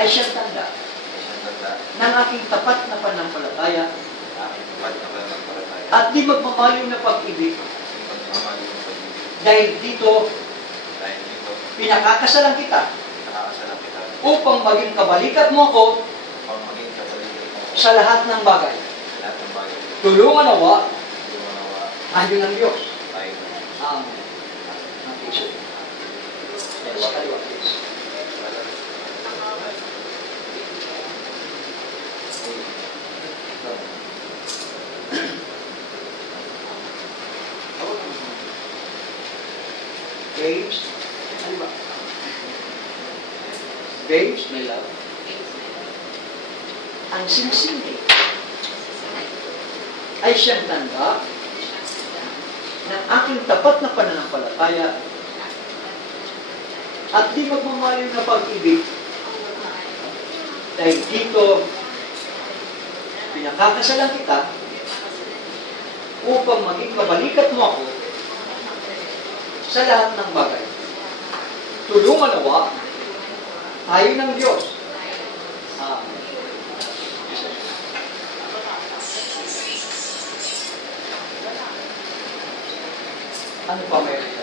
ay siyang tanda ng aking tapat na pananampalataya at di magmamaliw na pag-ibig. Dahil dito, pinakakasalan kita upang maging kabalikat mo ako sa lahat ng bagay. Tulungan nawa tayo ng Diyos. Amen. Babes, ano ba? Babes, my love. Ang singsing ay siyang tanda ng aking tapat na pananampalataya at di magmamaliw na pag-ibig. Dahil dito, pinakakasalan kita upang maging kabalikat mo ako sa lahat ng bagay. Tulungan nawa tayo ng Diyos. Amen. Ano pa meron?